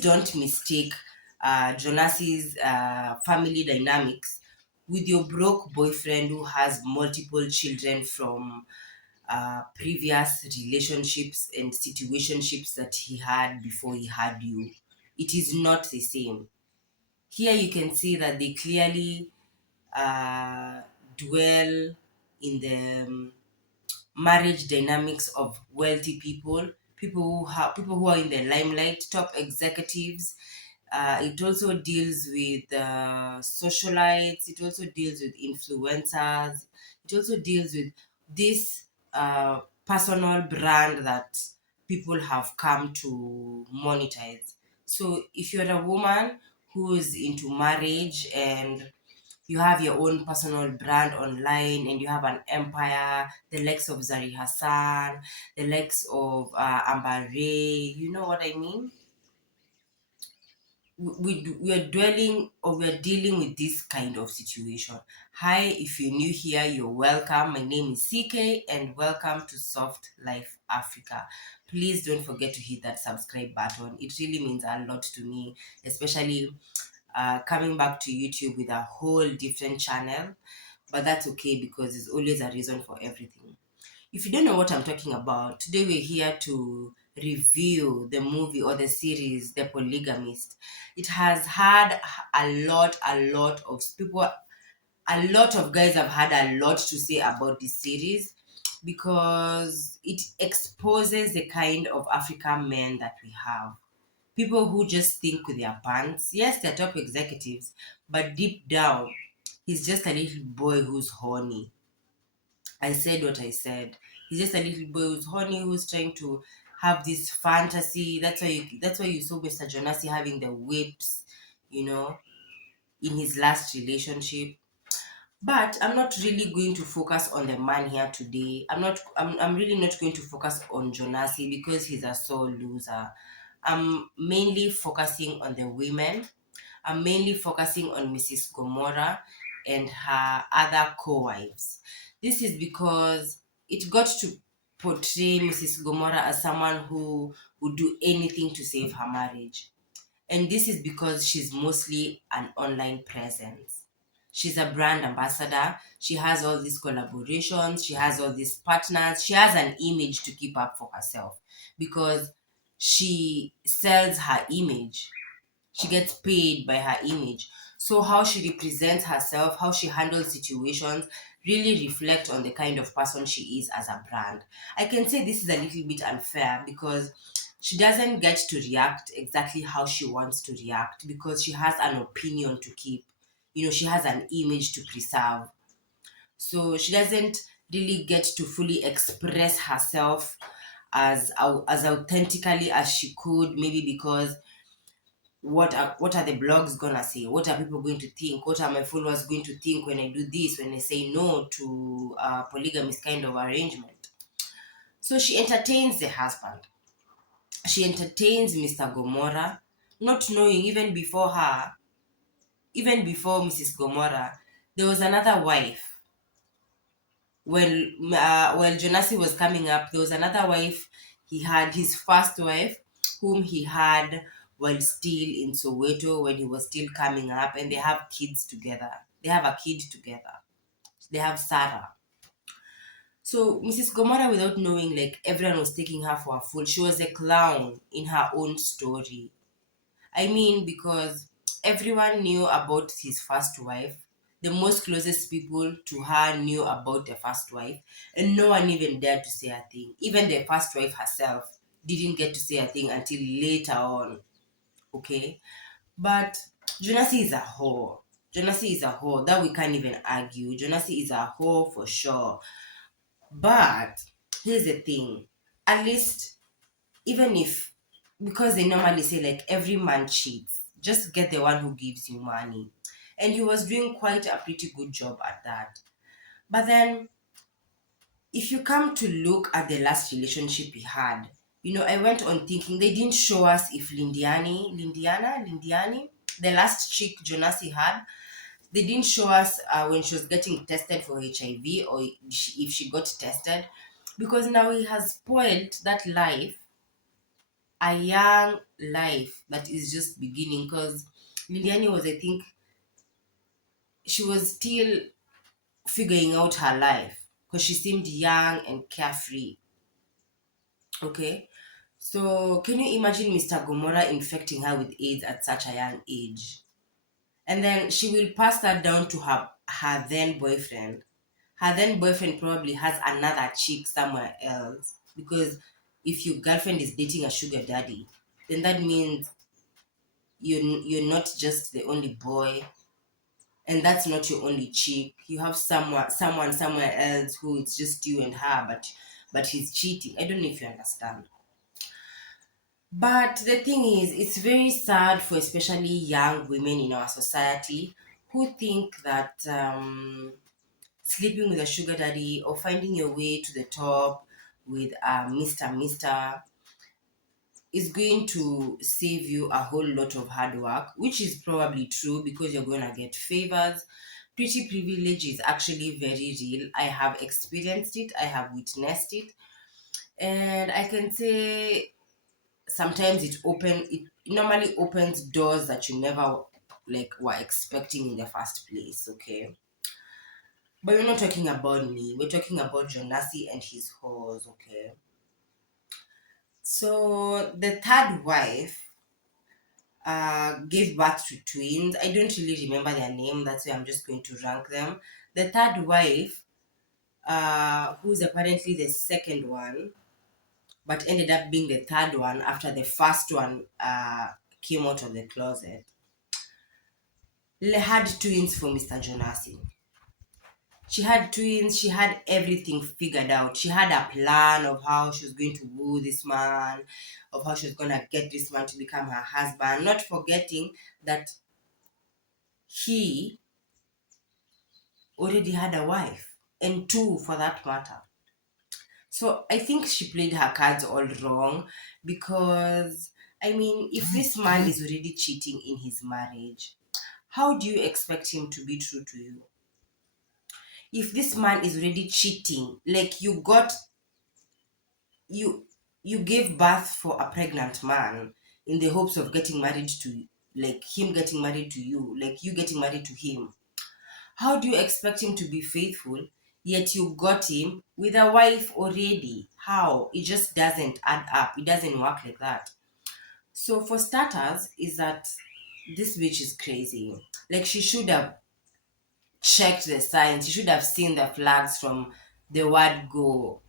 don't mistake Jonas's family dynamics with your broke boyfriend who has multiple children from previous relationships and situationships that he had before he had you. It is not the same. Here you can see that they clearly uh, dwell in the marriage dynamics of wealthy people, people who are in the limelight, top executives. It also deals with socialites. It also deals with influencers. It also deals with this personal brand that people have come to monetize. So if you're a woman who is into marriage and you have your own personal brand online and you have an empire, the likes of Zari Hassan, the likes of Amber Ray, you know what I mean? We are dwelling or we are dealing with this kind of situation. Hi, if you're new here, you're welcome. My name is CK and welcome to Soft Life Africa. Please don't forget to hit that subscribe button. It really means a lot to me, especially coming back to YouTube with a whole different channel. But that's okay because there's always a reason for everything. If you don't know what I'm talking about, today we're here to review the movie or the series, The Polygamist. It has had a lot of people, a lot of guys have had a lot to say about this series because it exposes the kind of African men that we have. People who just think with their pants. Yes, they're top executives, but deep down, he's just a little boy who's horny. I said what I said. He's just a little boy who's horny, who's trying to have this fantasy. That's why you saw Mr. Jonasi having the whips, you know, in his last relationship. But I'm not really going to focus on the man here today. I'm really not going to focus on Jonasi because he's a sore loser. I'm mainly focusing on the women. I'm mainly focusing on Mrs. Gomorrah and her other co-wives. This is because it got to portray Mrs. Gomorrah as someone who would do anything to save her marriage. And this is because she's mostly an online presence. She's a brand ambassador. She has all these collaborations. She has all these partners. She has an image to keep up for herself because she sells her image. She gets paid by her image. So how she represents herself, how she handles situations, really reflect on the kind of person she is as a brand. I can say this is a little bit unfair because she doesn't get to react exactly how she wants to react because she has an opinion to keep. You know, she has an image to preserve. So she doesn't really get to fully express herself as authentically as she could, maybe because what are the blogs gonna say? What are people going to think? What are my followers going to think when I do this, when I say no to polygamist kind of arrangement? So she entertains the husband. She entertains Mr. Gomorrah, not knowing even before Mrs. Gomorrah, there was another wife. When Jonasi was coming up, there was another wife. He had his first wife, whom he had while still in Soweto when he was still coming up, and they have kids together. They have a kid together. They have Sarah. So Mrs. Gomorrah, without knowing, like everyone was taking her for a fool. She was a clown in her own story. I mean, because everyone knew about his first wife. The most closest people to her knew about the first wife, and no one even dared to say a thing. Even the first wife herself didn't get to say a thing until later on. Okay? But Jonasi is a whore. Jonasi is a whore. That we can't even argue. Jonasi is a whore for sure. But here's the thing. At least even if because they normally say like every man cheats, just get the one who gives you money, and he was doing quite a pretty good job at that. But then if you come to look at the last relationship he had, I went on thinking they didn't show us if Lindiani, the last chick Jonasi had, they didn't show us when she was getting tested for HIV or if she got tested, because now he has spoiled that life a young life that is just beginning, because Liliani was, I think, she was still figuring out her life because she seemed young and carefree. Okay. So can you imagine Mr. Gomorrah infecting her with AIDS at such a young age? And then she will pass that down to her then boyfriend. Her then boyfriend probably has another chick somewhere else, because if your girlfriend is dating a sugar daddy, then that means you're not just the only boy, and that's not your only chick. You have someone somewhere else who it's just you and her, but he's cheating. I don't know if you understand. But the thing is, it's very sad for especially young women in our society who think that sleeping with a sugar daddy or finding your way to the top with Mr. is going to save you a whole lot of hard work, which is probably true because you're going to get favors. Pretty privilege is actually very real. I have experienced it, I have witnessed it, and I can say sometimes it normally opens doors that you never like were expecting in the first place. Okay, but we're not talking about me, we're talking about Jonasi and his whores. Okay, so the third wife gave birth to twins. I don't really remember their name, that's why I'm just going to rank them. The third wife, who's apparently the second one but ended up being the third one after the first one came out of the closet, had twins for Mr. Jonasi. She had twins, she had everything figured out. She had a plan of how she was going to woo this man, of how she was going to get this man to become her husband, not forgetting that he already had a wife, and two for that matter. So I think she played her cards all wrong, because I mean, if this man is already cheating in his marriage, how do you expect him to be true to you? If this man is already cheating, like you you gave birth for a pregnant man in the hopes of getting married to, like him getting married to you, like you getting married to him. How do you expect him to be faithful, yet you got him with a wife already? How? It just doesn't add up. It doesn't work like that. So for starters, is that this bitch is crazy. Like she should have checked the signs. She should have seen the flags from the word go.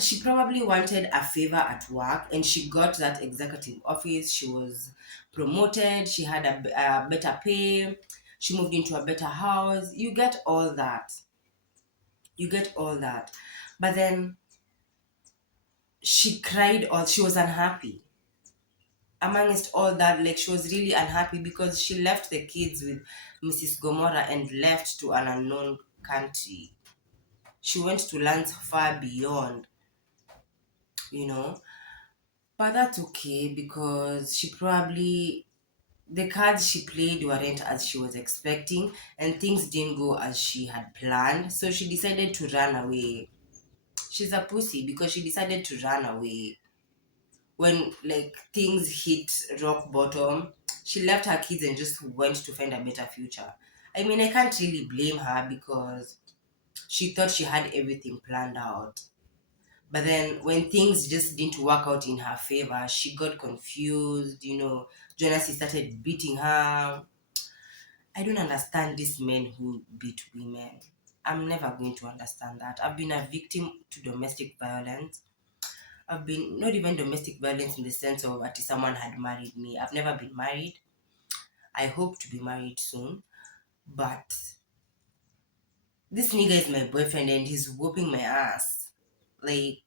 She probably wanted a favor at work and she got that executive office. She was promoted. She had a better pay. She moved into a better house. You get all that. You get all that. But then she cried, or she was unhappy. Amongst all that, like she was really unhappy because she left the kids with Mrs. Gomorrah and left to an unknown country. She went to lands far beyond, you know. But that's okay because she probably, the cards she played weren't as she was expecting, and things didn't go as she had planned. So she decided to run away. She's a pussy because she decided to run away when like things hit rock bottom. She left her kids and just went to find a better future. I mean, I can't really blame her because she thought she had everything planned out. But then when things just didn't work out in her favor, she got confused. Jonas started beating her. I don't understand these men who beat women. I'm never going to understand that. I've been a victim to domestic violence. I've been not even domestic violence in the sense of that someone had married me. I've never been married. I hope to be married soon. But this nigga is my boyfriend and he's whooping my ass. Like,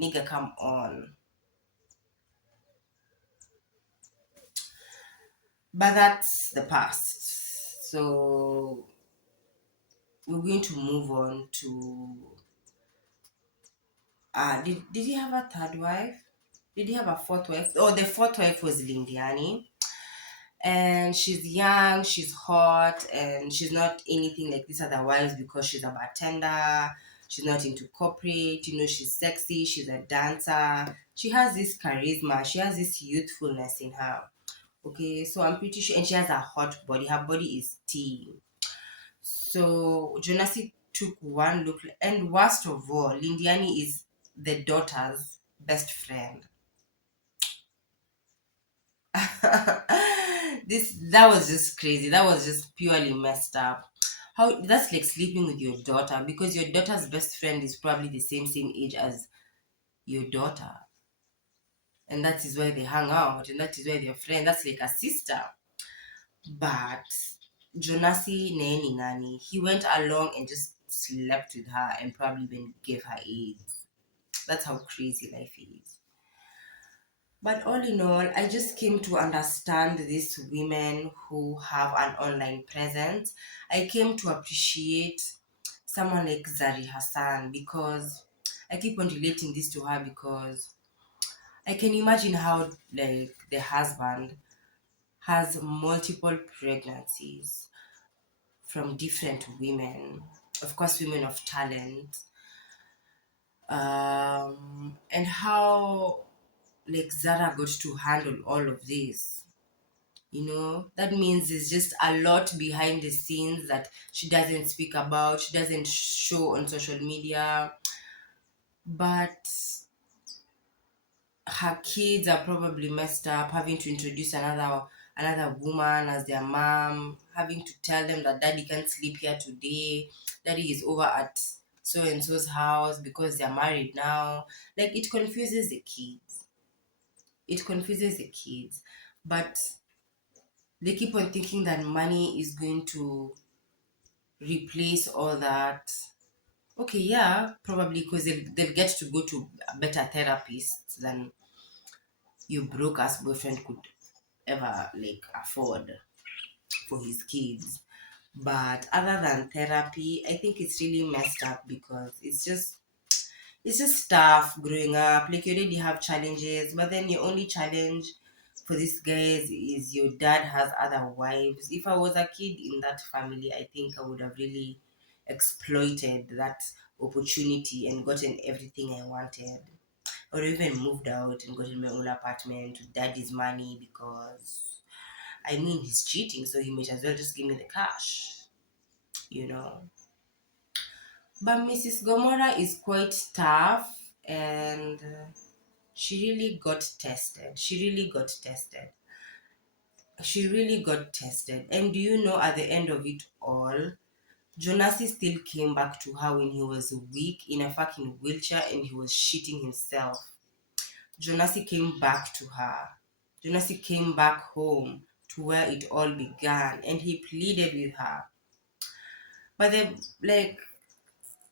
nigga, come on. But that's the past. So we're going to move on to did he have a third wife? Did he have a fourth wife? Oh, the fourth wife was Lindiani. And she's young, she's hot, and she's not anything like these other wives because she's a bartender. She's not into corporate, she's sexy, she's a dancer. She has this charisma, she has this youthfulness in her. Okay, so I'm pretty sure, and she has a hot body. Her body is tea. So Jonasi took one look, and worst of all, Lindiani is the daughter's best friend. This that was just crazy. That was just purely messed up. How that's like sleeping with your daughter because your daughter's best friend is probably the same age as your daughter, and that is why they hang out, and that is why they're friends. That's like a sister. But Jonasi Neni Nani, he went along and just slept with her and probably even gave her AIDS. That's how crazy life is. But all in all, I just came to understand these women who have an online presence. I came to appreciate someone like Zari Hassan because I keep on relating this to her because I can imagine how like the husband has multiple pregnancies from different women, of course, women of talent, and how like Zara got to handle all of this. That means there's just a lot behind the scenes that she doesn't speak about, she doesn't show on social media, but her kids are probably messed up having to introduce another woman as their mom, having to tell them that daddy can't sleep here today, daddy is over at so and so's house because they're married now. Like it confuses the kids, but they keep on thinking that money is going to replace all that. Okay, yeah, probably because they'll get to go to a better therapist than your broke ass boyfriend could ever like afford for his kids. But other than therapy, I think it's really messed up because it's just tough growing up. Like you already have challenges, but then your only challenge for these guys is your dad has other wives. If I was a kid in that family, I think I would have really exploited that opportunity and gotten everything I wanted. Or even moved out and gotten my own apartment with daddy's money because I mean he's cheating, so he might as well just give me the cash, you know. But Mrs. Gomora is quite tough and she really got tested. She really got tested. She really got tested. And do you know at the end of it all, Jonasi still came back to her when he was weak in a fucking wheelchair and he was shitting himself. Jonasi came back to her. Jonasi came back home to where it all began and he pleaded with her. But then, like,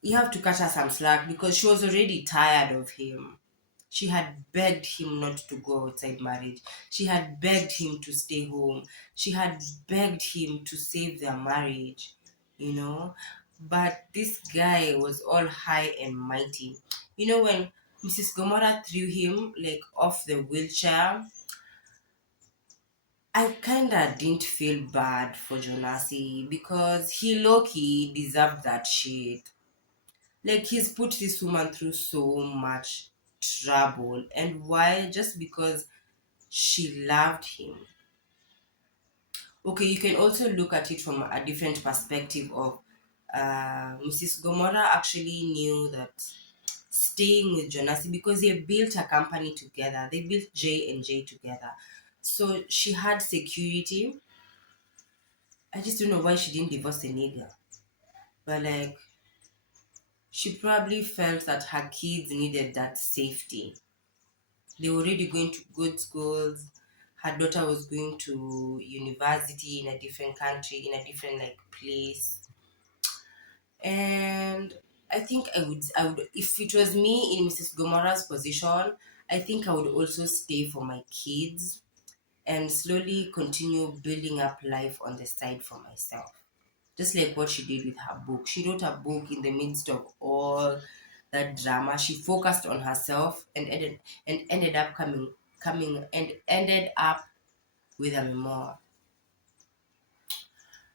you have to cut her some slack because she was already tired of him. She had begged him not to go outside marriage. She had begged him to stay home. She had begged him to save their marriage, you know. But this guy was all high and mighty. When Mrs. Gomora threw him like off the wheelchair, I kinda didn't feel bad for Jonasi because he low key deserved that shit. Like he's put this woman through so much trouble, and why? Just because she loved him. Okay, you can also look at it from a different perspective of Mrs. Gomora actually knew that staying with Jonasi because they built a company together. They built J&J together. So she had security. I just don't know why she didn't divorce the nigga. But like she probably felt that her kids needed that safety. They were already going to good schools. Her daughter was going to university in a different country, in a different like place. And I would if it was me in Mrs. Gomora's position, I think I would also stay for my kids and slowly continue building up life on the side for myself. Just like what she did with her book. She wrote a book in the midst of all that drama. She focused on herself and ended up with a memoir.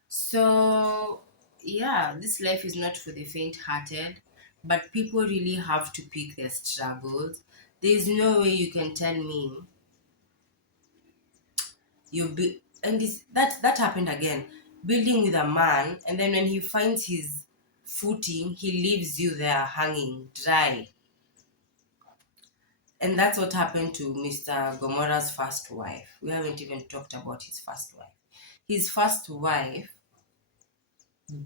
So yeah, this life is not for the faint hearted, but people really have to pick their struggles. There's no way you can tell me and that happened again. Building with a man, and then when he finds his footing, he leaves you there hanging dry. And that's what happened to Mr. Gomorrah's first wife. We haven't even talked about his first wife. His first wife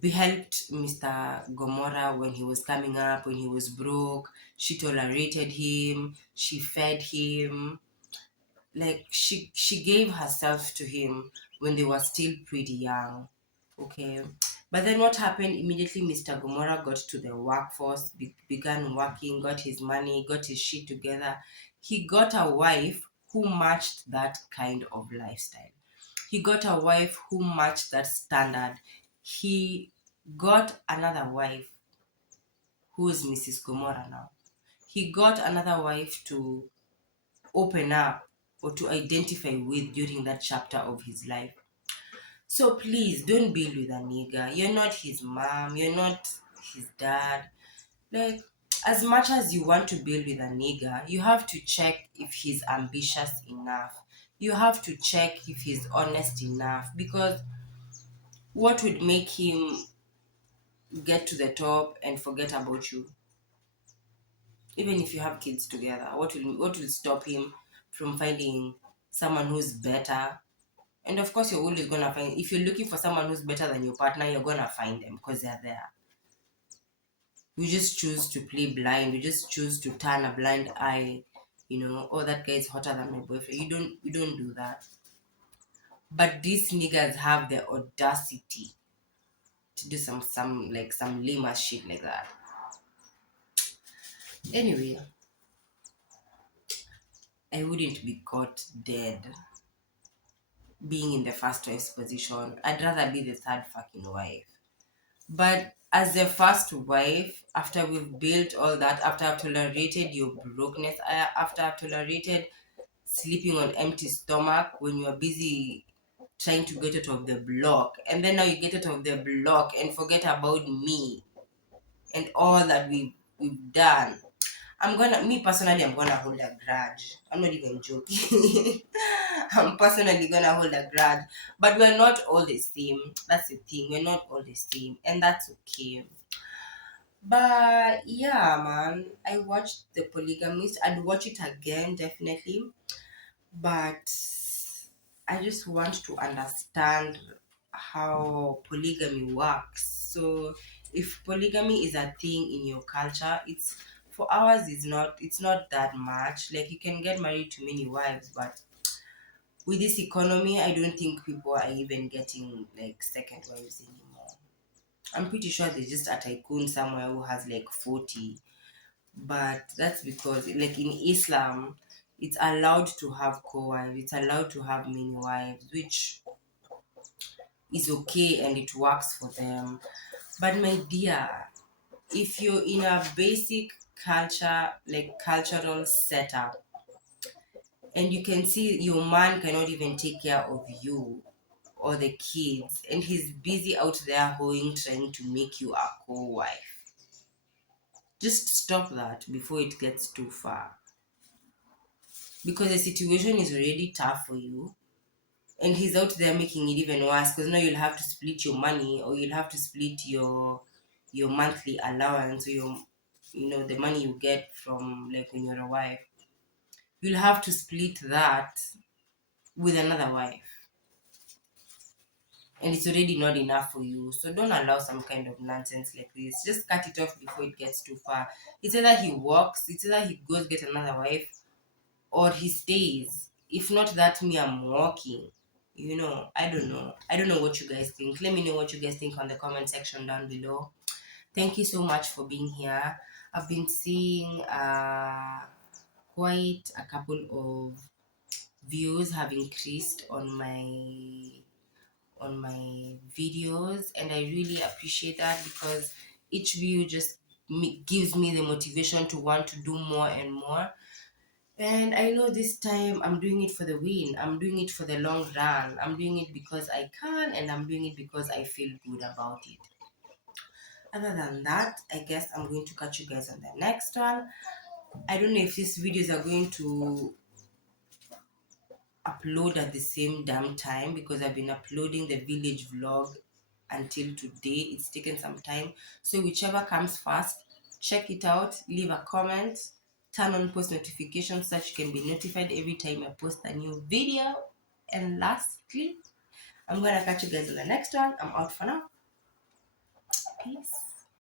helped Mr. Gomorrah when he was coming up, when he was broke. She tolerated him, she fed him, like she gave herself to him when they were still pretty young. Okay. But then what happened immediately? Mr. Gomorrah got to the workforce, began working, got his money, got his shit together. He got a wife who matched that kind of lifestyle. He got a wife who matched that standard. He got another wife who is Mrs. Gomorrah now. He got another wife to open up or to identify with during that chapter of his life. So please don't build with a nigga. You're not his mom, you're not his dad. Like, as much as you want to build with a nigga, you have to check if he's ambitious enough. You have to check if he's honest enough, because what would make him get to the top and forget about you? Even if you have kids together, what will stop him from finding someone who's better? And of course, you're always gonna find, if you're looking for someone who's better than your partner, you're gonna find them because they're there. You just choose to play blind. You just choose to turn a blind eye. Oh, that guy is hotter than my boyfriend. You don't do that. But these niggas have the audacity to do some lame ass shit like that. Anyway, I wouldn't be caught dead being in the first wife's position. I'd rather be the third fucking wife. But as the first wife, after we've built all that, after I've tolerated your brokenness, after I've tolerated sleeping on empty stomach when you are busy trying to get out of the block, and then now you get out of the block and forget about me and all that we've done. Me personally, I'm gonna hold a grudge. I'm not even joking. I'm personally gonna hold a grudge. But we're not all the same. That's the thing. We're not all the same. And that's okay. But yeah, man, I watched The Polygamist. I'd watch it again, definitely. But I just want to understand how polygamy works. So if polygamy is a thing in your culture, it's for ours it's not that much. Like, you can get married to many wives, but with this economy, I don't think people are even getting like second wives anymore. I'm pretty sure there's just a tycoon somewhere who has like 40, but that's because, like, in Islam, it's allowed to have co-wives, it's allowed to have many wives, which is okay and it works for them. But my dear, if you're in a basic culture, like cultural setup, and you can see your man cannot even take care of you or the kids, and he's busy out there hoeing trying to make you a co-wife, just stop that before it gets too far, because the situation is already tough for you, and he's out there making it even worse, because now you'll have to split your money, or you'll have to split your monthly allowance, or the money you get from, like, when you're a wife. You'll have to split that with another wife, and it's already not enough for you. So don't allow some kind of nonsense like this. Just cut it off before it gets too far. It's either he walks, it's either he goes get another wife, or he stays. If not that, me, I'm walking. I don't know what you guys think. Let me know what you guys think on the comment section down below. Thank you so much for being here. I've been seeing quite a couple of views have increased on my videos, and I really appreciate that, because each view just gives me the motivation to want to do more and more. And I know this time I'm doing it for the win. I'm doing it for the long run. I'm doing it because I can, and I'm doing it because I feel good about it. Other than that, I guess I'm going to catch you guys on the next one. I don't know if these videos are going to upload at the same damn time because I've been uploading the village vlog until today. It's taken some time. So whichever comes first, check it out, leave a comment, turn on post notifications so that you can be notified every time I post a new video. And lastly, I'm gonna catch you guys on the next one. I'm out for now. Peace.